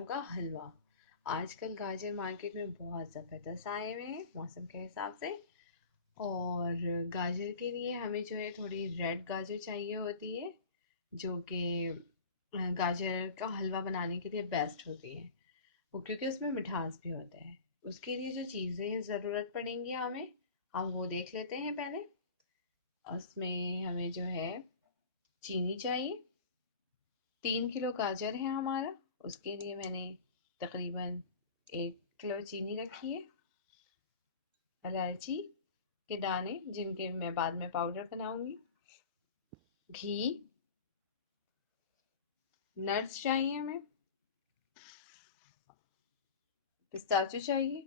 गाजरों का हलवा। आजकल गाजर मार्केट में बहुत ज़बरदस्त आए हुए हैं मौसम के हिसाब से। और गाजर के लिए हमें जो है थोड़ी रेड गाजर चाहिए होती है, जो कि गाजर का हलवा बनाने के लिए बेस्ट होती है वो, क्योंकि उसमें मिठास भी होता है। उसके लिए जो चीज़ें ज़रूरत पड़ेंगी हमें, हम वो देख लेते हैं पहले। उसमें हमें जो है चीनी चाहिए। 3 किलो गाजर है हमारा, उसके लिए मैंने तकरीबन 1 किलो चीनी रखी है। इलायची के दाने, जिनके मैं बाद में पाउडर बनाऊंगी। घी, नट्स चाहिए हमें, पिस्ताचो चाहिए,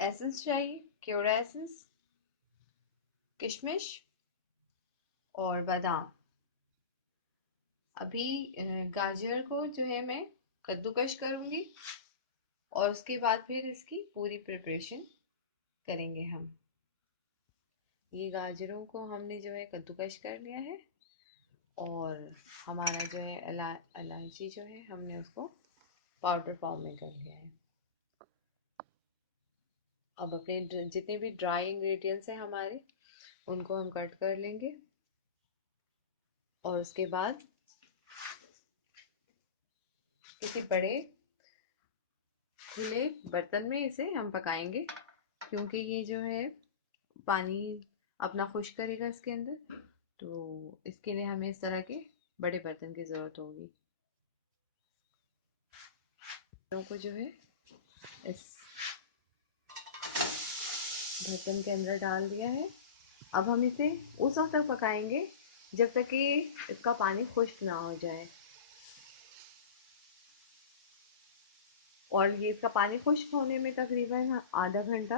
एसेंस चाहिए, केवड़ा एसेंस, किशमिश और बादाम। अभी गाजर को जो है मैं कद्दूकश करूंगी और उसके बाद फिर इसकी पूरी प्रिपरेशन करेंगे हम। ये गाजरों को हमने जो है कद्दूकश कर लिया है और हमारा जो है इलायची जो है हमने उसको पाउडर फॉर्म में कर लिया है। अब अपने जितने भी ड्राई इंग्रेडिएंट्स हैं हमारे, उनको हम कट कर लेंगे और उसके बाद किसी बड़े खुले बर्तन में इसे हम पकाएंगे, क्योंकि ये जो है पानी अपना खुश्क करेगा इसके अंदर। तो इसके लिए हमें इस तरह के बड़े बर्तन की ज़रूरत होगी। को जो है इस बर्तन के अंदर डाल दिया है। अब हम इसे उस वक्त तक पकाएंगे जब तक कि इसका पानी खुश्क ना हो जाए। और ये इसका पानी खुश्क होने में तकरीबन आधा घंटा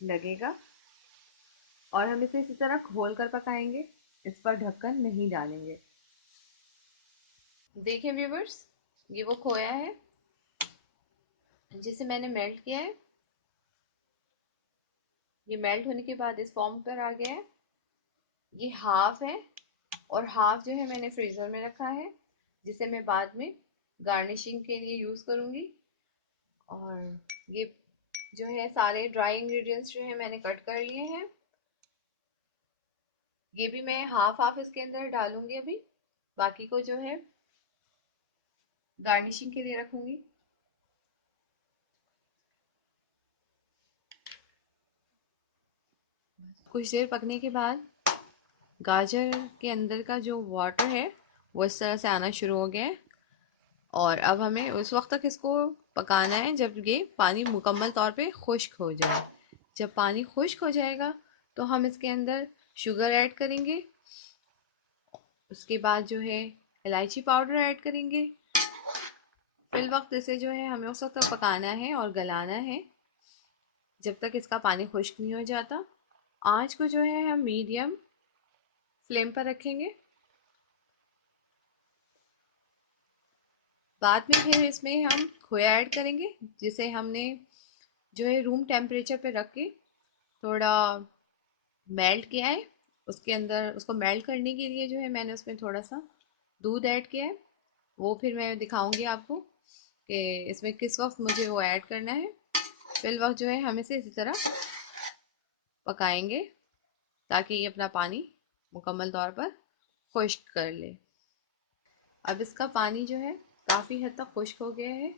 लगेगा। और हम इसे इसी तरह खोल कर पकाएंगे, इस पर ढक्कन नहीं डालेंगे। देखिए व्यूवर्स, ये वो खोया है जिसे मैंने मेल्ट किया है। ये मेल्ट होने के बाद इस फॉर्म पर आ गया है। ये हाफ है और हाफ जो है मैंने फ्रीजर में रखा है, जिसे मैं बाद में गार्निशिंग के लिए यूज करूंगी। और ये जो है सारे ड्राई इंग्रेडिएंट्स जो है मैंने कट कर लिए हैं। ये भी मैं हाफ हाफ इसके अंदर डालूंगी अभी, बाकी को जो है गार्निशिंग के लिए रखूंगी। कुछ देर पकने के बाद गाजर के अंदर का जो वाटर है वो इस तरह से आना शुरू हो गया है। और अब हमें उस वक्त तक इसको पकाना है जब ये पानी मुकम्मल तौर पे खुश्क हो जाए। जब पानी खुश्क हो जाएगा तो हम इसके अंदर शुगर ऐड करेंगे। उसके बाद जो है इलायची पाउडर ऐड करेंगे। फिल वक्त इसे जो है हमें उस वक्त तक पकाना है और गलाना है जब तक इसका पानी खुश्क नहीं हो जाता। आँच को जो है हम मीडियम फ्लेम पर रखेंगे। बाद में फिर इसमें हम खोया ऐड करेंगे, जिसे हमने जो है रूम टेम्परेचर पे रख के थोड़ा मेल्ट किया है। उसके अंदर उसको मेल्ट करने के लिए जो है मैंने उसमें थोड़ा सा दूध ऐड किया है। वो फिर मैं दिखाऊंगी आपको कि इसमें किस वक्त मुझे वो ऐड करना है। फिल वक्त जो है हम इसे इसी तरह पकाएंगे ताकि ये अपना पानी मुकम्मल तौर पर खुश्क कर ले। अब इसका पानी जो है काफ़ी हद तक खुश्क हो गया है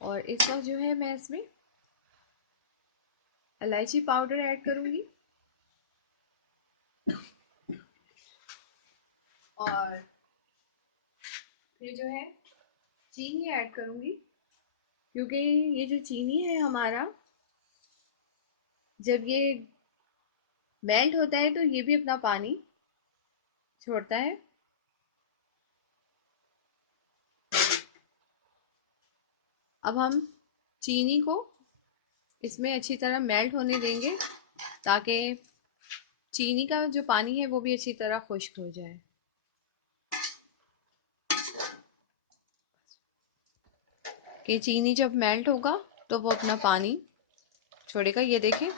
और इस वक्त जो है मैं इसमें इलायची पाउडर ऐड करूंगी और फिर जो है चीनी ऐड करूंगी, क्योंकि ये जो चीनी है हमारा, जब ये मेल्ट होता है तो ये भी अपना पानी छोड़ता है। अब हम चीनी को इसमें अच्छी तरह मेल्ट होने देंगे ताकि चीनी का जो पानी है वो भी अच्छी तरह खुश्क हो जाए। कि चीनी जब मेल्ट होगा तो वो अपना पानी छोड़ेगा। ये देखें,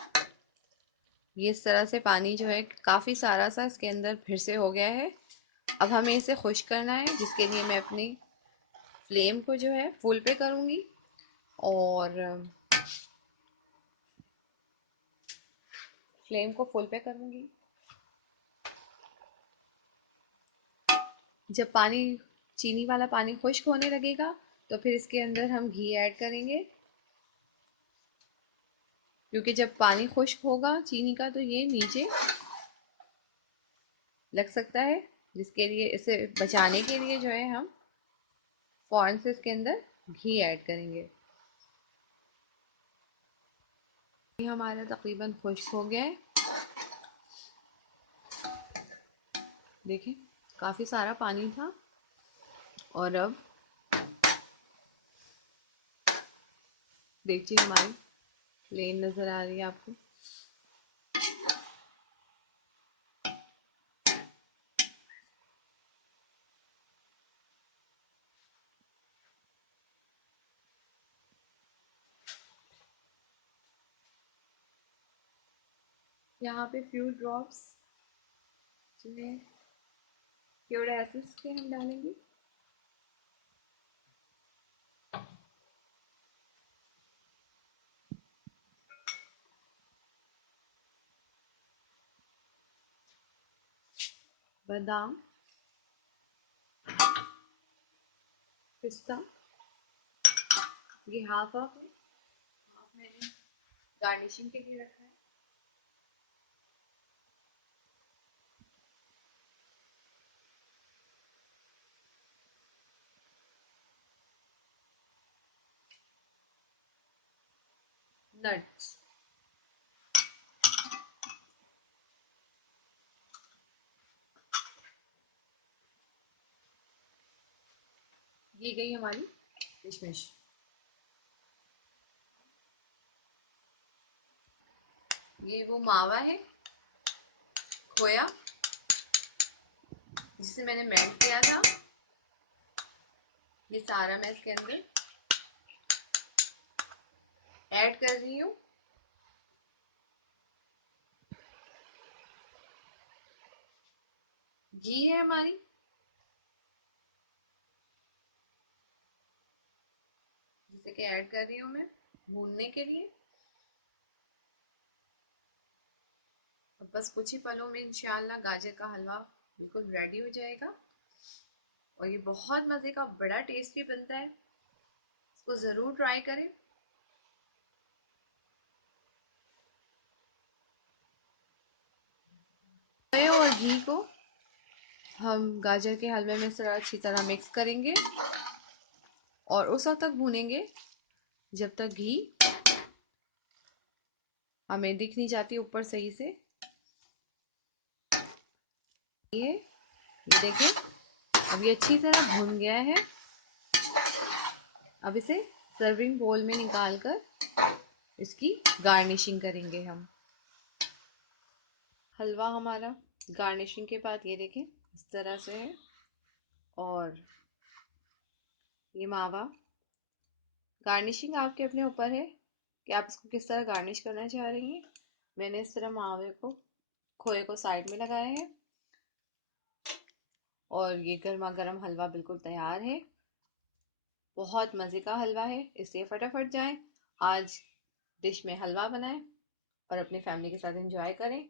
ये इस तरह से पानी जो है काफ़ी सारा सा इसके अंदर फिर से हो गया है। अब हमें इसे खुश करना है, जिसके लिए मैं अपनी फ्लेम को जो है फुल पे करूँगी। और फ्लेम को फुल पे करूँगी। जब पानी, चीनी वाला पानी खुश्क होने लगेगा तो फिर इसके अंदर हम घी ऐड करेंगे, क्योंकि जब पानी खुश्क होगा चीनी का तो ये नीचे लग सकता है, जिसके लिए इसे बचाने के लिए जो है हम फौरन से इसके अंदर घी ऐड करेंगे। ये हमारा तकरीबन खुश्क हो गया है। देखिए काफ़ी सारा पानी था। और अब देखिए हमारी प्लेन नज़र आ रही है आपको। यहाँ पे फ्यू ड्रॉप्स जिन्हें प्योर एसिड्स के हम डालेंगे। बादाम, पिस्ता, ये हाफ हाफ है, हाफ मैंने गार्निशिंग के लिए रखा है। नट्स, ये गई हमारी किशमिश। ये वो मावा है, खोया, जिसे मैंने मेल्ट किया था। ये सारा मैं इसके अंदर ऐड कर रही हूँ। घी है हमारी, जिसे कि ऐड कर रही हूँ मैं भूनने के लिए। अब बस कुछ ही पलों में इंशाल्लाह गाजर का हलवा बिल्कुल रेडी हो जाएगा। और ये बहुत मज़े का, बड़ा टेस्टी बनता है, इसको ज़रूर ट्राई करें। खोए और घी को हम गाजर के हलवे में इस तरह अच्छी तरह मिक्स करेंगे और उस वक्त तक भूनेंगे जब तक घी हमें दिख नहीं जाती ऊपर सही से। ये देखिए अब ये अच्छी तरह भून गया है। अब इसे सर्विंग बोल में निकाल कर इसकी गार्निशिंग करेंगे हम। हलवा हमारा गार्निशिंग के बाद ये देखें इस तरह से है। और ये मावा, गार्निशिंग आपके अपने ऊपर है कि आप इसको किस तरह गार्निश करना चाह रही हैं। मैंने इस तरह मावे को, खोए को साइड में लगाया है। और ये गर्मा गर्म हलवा बिल्कुल तैयार है। बहुत मज़े का हलवा है, इसलिए फटाफट जाएं आज डिश में हलवा बनाएं और अपने फैमिली के साथ एंजॉय करें।